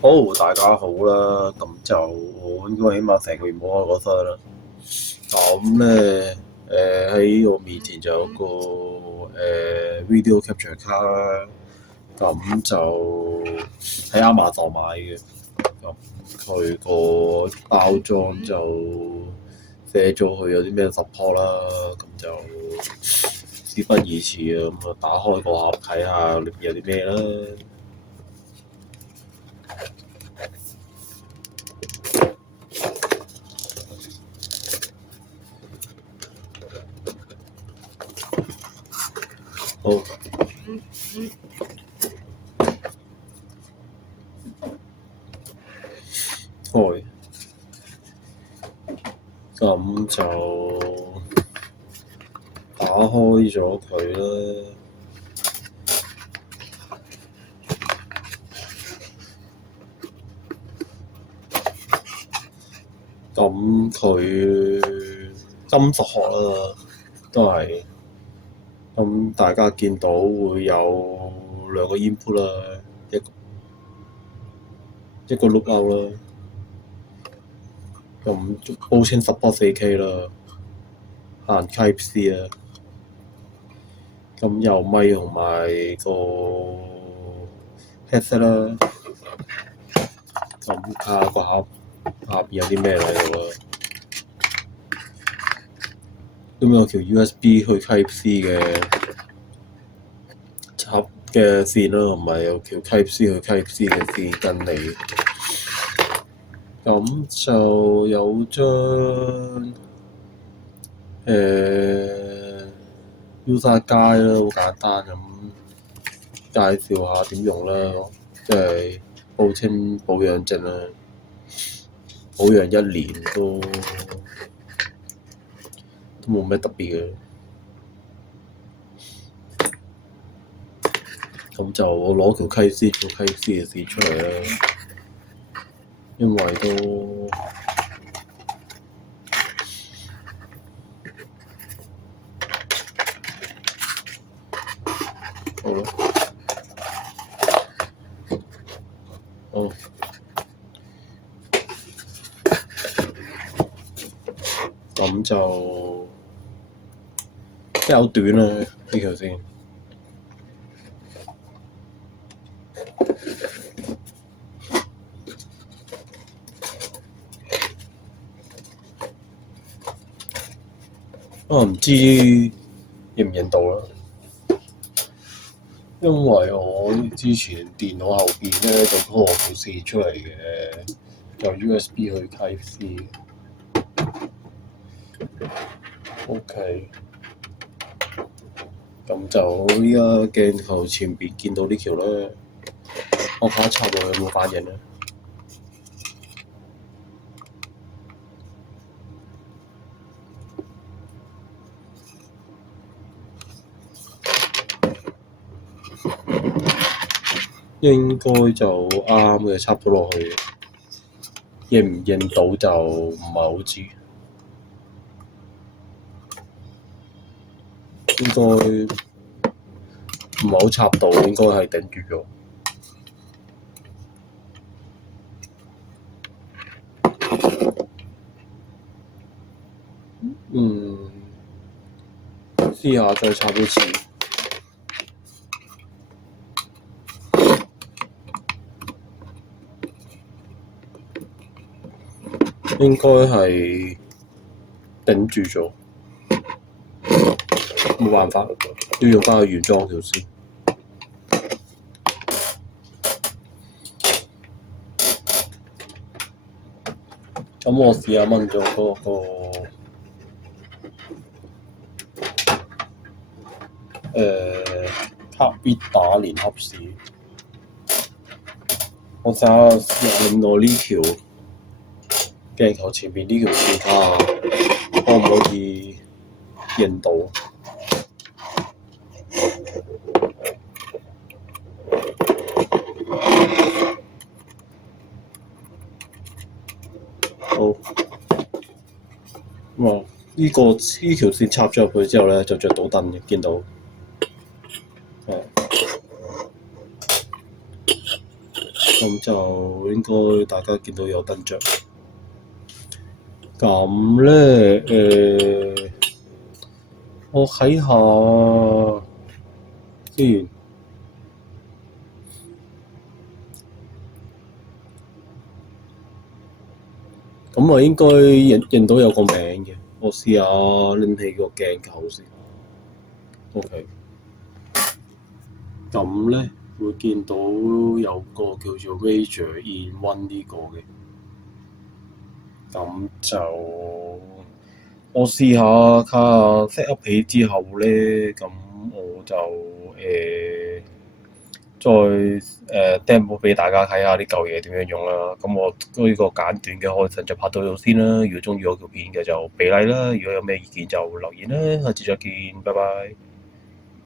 好，大家好啦，咁就我應該起碼成個月冇開過聲啦。咁咧，喺我面前就有個video capture 卡啦，咁就喺 Amazon 買嘅。咁佢個包裝就寫咗佢有啲咩 support 啦，咁就事不宜遲啊，咁啊打開個盒睇下裏邊有啲咩啦。好。開，咁就打開咗佢啦。咁佢金屬殼啦，都係咁大家見到會有兩個 input 啦，一個 lookout 啦。咁報稱 support 4K 啦，限 Type C 啦。咁有咪同埋個 headset 啦。咁睇下個盒下邊有啲咩喺度啦。咁有條 USB 去 Type C 嘅插嘅線啦，同埋有條 Type C 去 Type C 嘅線跟你。咁就有張user guide 啦，好簡單咁介紹下點用啦，即係報稱保養證啦，保養1年都冇咩特別嘅。咁就我攞條Type C嘅線出嚟啦，因為都好啦，好，咁就即係好短啦呢條線。唔知認唔認到啦，因為我之前電腦後邊咧就拖條線出嚟嘅，由 USB 去 Type C。OK，咁就依家鏡頭前邊見到呢條啦，我睇下插落去有冇反應咧。應該就啱嘅，插到落去。認唔認到就唔係好知，應該唔係好插到，應該係頂住咗。試下再插一次。應該係頂住咗，冇辦法，要用返個原裝條線。咁我試下掹咗嗰個卡必打連合線。我試下另外呢條鏡頭前面呢條線睇下可唔可以認到。好，呢條線插咗入去之後咧，就着到燈嘅，見到。咁就應該大家見到有燈着。咁咧我睇下先。咁我應該認到有個名嘅，我試下拎起個鏡頭先。OK。咁咧會見到有個叫做 Ranger in One 呢個嘅，咁就我試下睇下 set up 起之後咧，咁我就再demo 俾大家睇下啲舊嘢點樣用啦。咁我呢個簡短嘅開場就拍到度先啦。如果中意我條片嘅就俾 like 啦，如果有咩意見就留言啦。下次再見，拜拜。